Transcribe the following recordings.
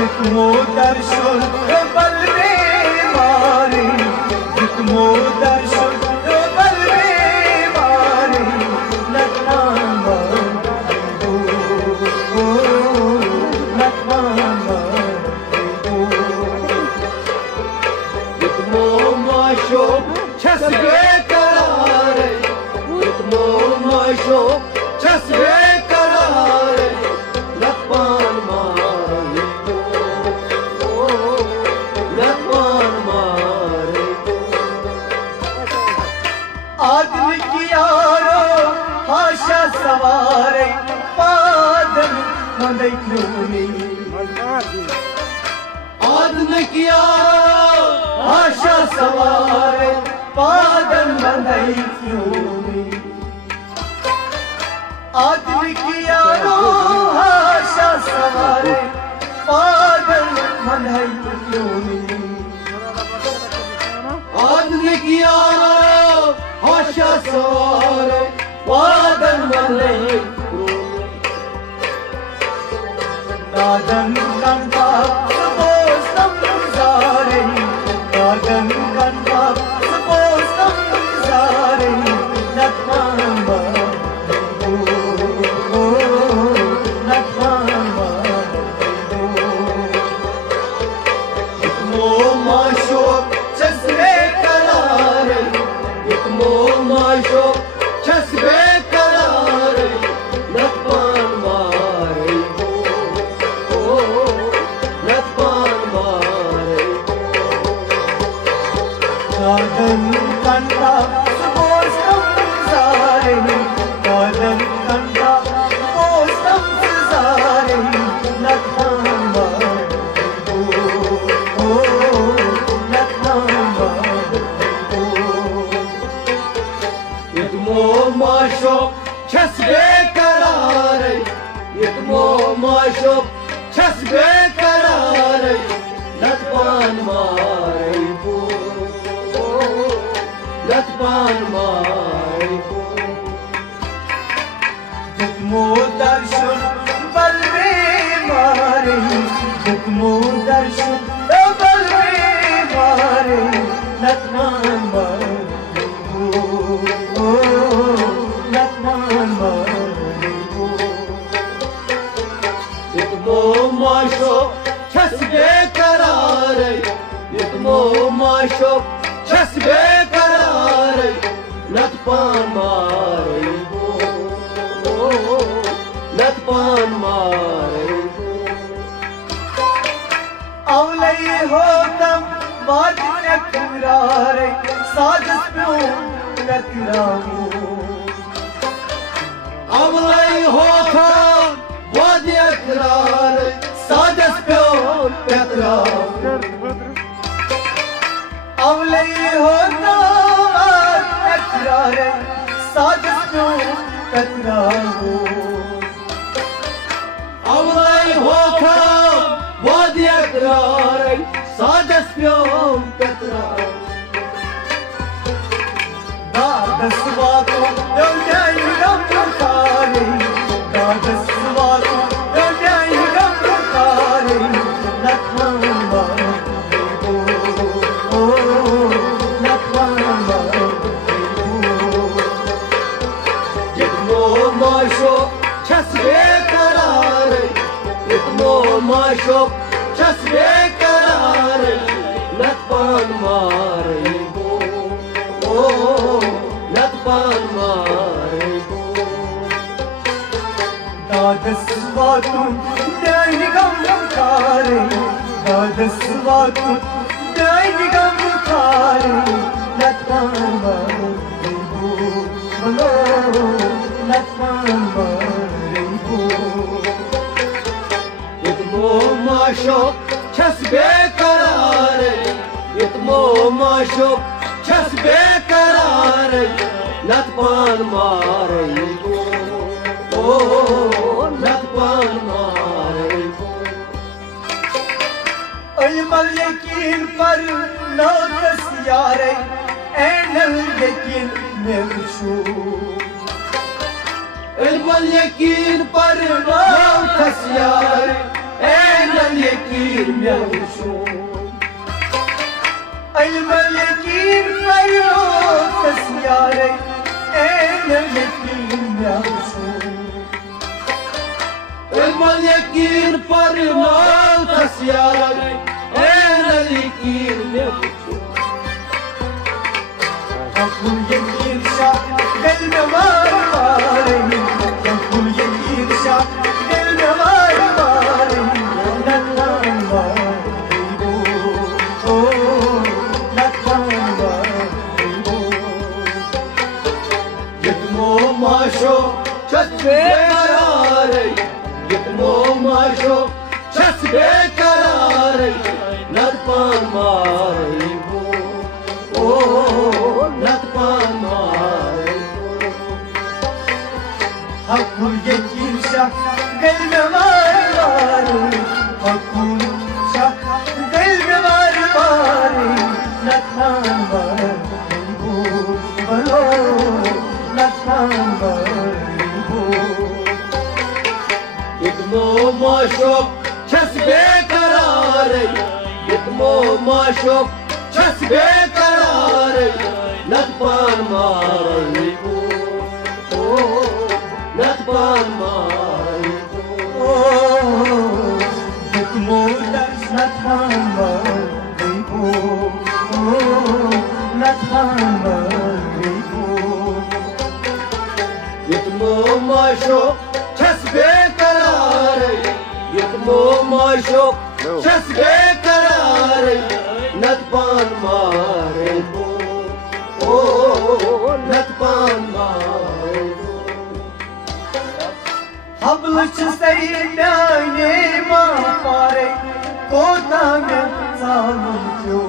जितमो दर्शन बल में मारे, जितमो दर्शन बल में मारे, नथमान मारे हो, नथमान मारे हो। जितमो माशो छसबे करारे, जितमो माशो छसबे करारे, नथमान मारे हो, नथमान मारे हो। आदमी की यारो हाशा सवारे, पादन मंदई क्यों आदमी की यारो आशा सवारे, पादन मंदई क्यों आदमी की यारो आशा सवारे, पादन मंदई क्यों आदमी की यारो आशा सवारे, पादन मंदई नादन कंधा सबो समझारे, नादन कंधा सबो समझारे, नथमान मारे हो, नथमान मारे हो। जितमो माशो छसबे करारे, जितमो माशो छसबे करारे, नथमान मारे हो, नथमान मारे हो। नादन कंधा सबो समझारे, नादन कंधा सबो समझारे, नथमान मारे हो, नथमान मारे हो। जितमो माशो छसबे करारे, जितमो माशो छसबे करारे, नथमान मारे हो, नथमान मारे हो। जितमो दर्शन बल में मारे, जितमो दर्शन बल में मारे, नथमान मारे हो, नथमान मारे हो। जितमो माशो छसबे करारे, जितमो माशो छसबे करारे, नथमान मारे हो, नथमान मारे हो। अवलई हो तम बात करारे, साजिश प्यों टकराओ। अवलई हो था वादिया करारे, साजिश प्यों टकराओ। अवलई हो तम बात करारे, साजिश प्यों टकराओ। अवलई हो था वादिया करारे, साजिश प्यों टकराओ। दादस वातो दौड़ाई गम खारे, दादस वातो दौड़ाई गम खारे, नथमान मारे हो, नथमान मारे हो। जितमो माशो छसबे करारे, जितमो माशो छसबे करारे, नथमान मारे हो, नथमान मारे हो। दादस वातो दौड़ाई गम खारे, दादस वातो दौड़ाई गम खारे, नथमान मारे हो, नथमान मारे हो। जितमो माशो छसबे करारे, जितमो माशो छसबे करारे, नथमान मारे हो, नथमान मारे हो। अजमल यकीन पर नौकस यारे, ऐनल यकीन में खुशू। इल्मुल यकीन पर नौकस यारे, ऐनल यकीन الملكين فيروس ياري أين اليقين يغشون الملكين فيروس ياري أين اليقين يغشون أقول يقين شاق قلب ماري أقول يقين شاق قلب ماري نتنام माशो चस्बे करारे यत्मो माशो चस्बे करारे नतपान मारे वो ओ नतपान मारे हकुल यकीन शक दिल में मारे हकुल शक दिल में मारे नतपान मारे वो बलो यत्मो माशो चस्बे करारे यत्मो माशो चस्बे करारे नतपान मारे वो ओ नतपान मारे वो यत्मो दर्श नतपान मारे वो ओ नतपान मारे यत्मो माशो चस्बे करारे यत्मो माशो चस्बे करारे नतपान मारे वो ओ नतपान मारे हबल सही न्याये मां पारे कोता में सालू क्यों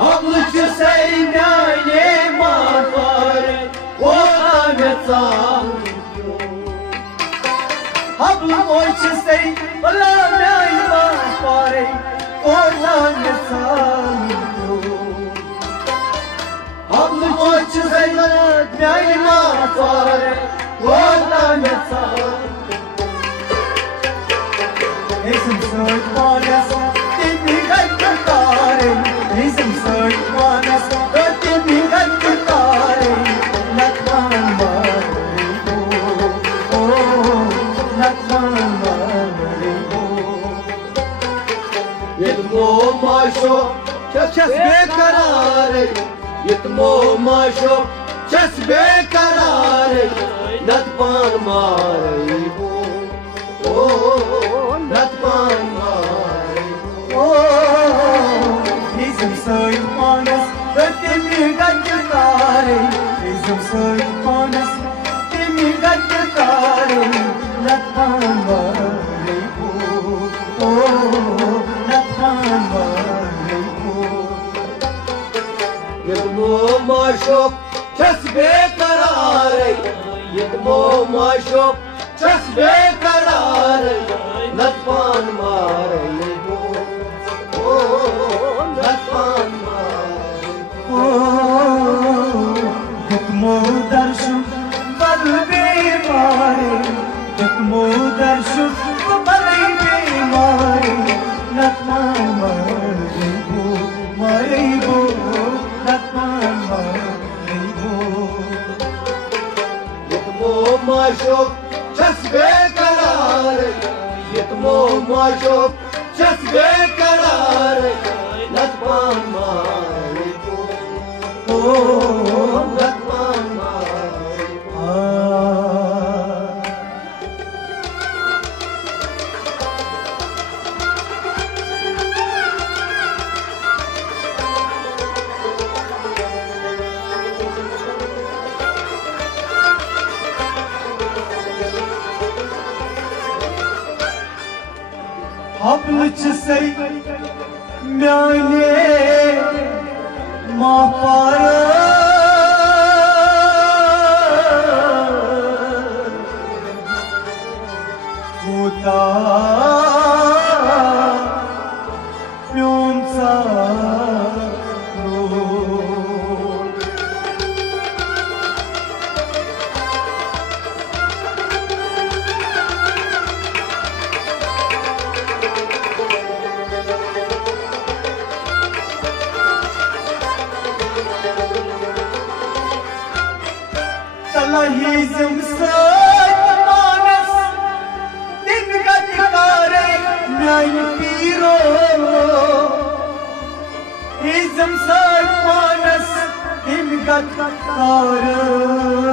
हबल सही न्याये मां पारे कोता में सालू हबल सही भला न्याय मां पारे कोता में सालू क्यों हबल सही न्याय मां पारे कोता में सालू Ism search manas, timi gaitare. Ism search manas, timi gaitare. Natman mare oh, natman mare यत्मो माशो चस्बे करारे यत्मो माशो चस्बे करारे नतपान मारे वो ओ नतपान मारे Ism search manas, timi gaitare. Ism search manas, timi gaitare. Natman mare यत्मो माशो चस्बे करारे यत्मो माशो चस्बे करारे नतपान मारे वो ओ नतपान मारे यत्मो दर्शु बलबे मारे यत्मो दर्शु बलबे मारे नतमान मारे वो नतमान मारे वो यत्मो माशो चस्बे करारे यत्मो माशो चस्बे करारे नतपान मारे वो ओ नतपान मारे हबल सही म्याने मां पारा कोता प्योम सा Hizm Satmanas Dingat Kare Nyan Piro Hizm Satmanas Dingat Kare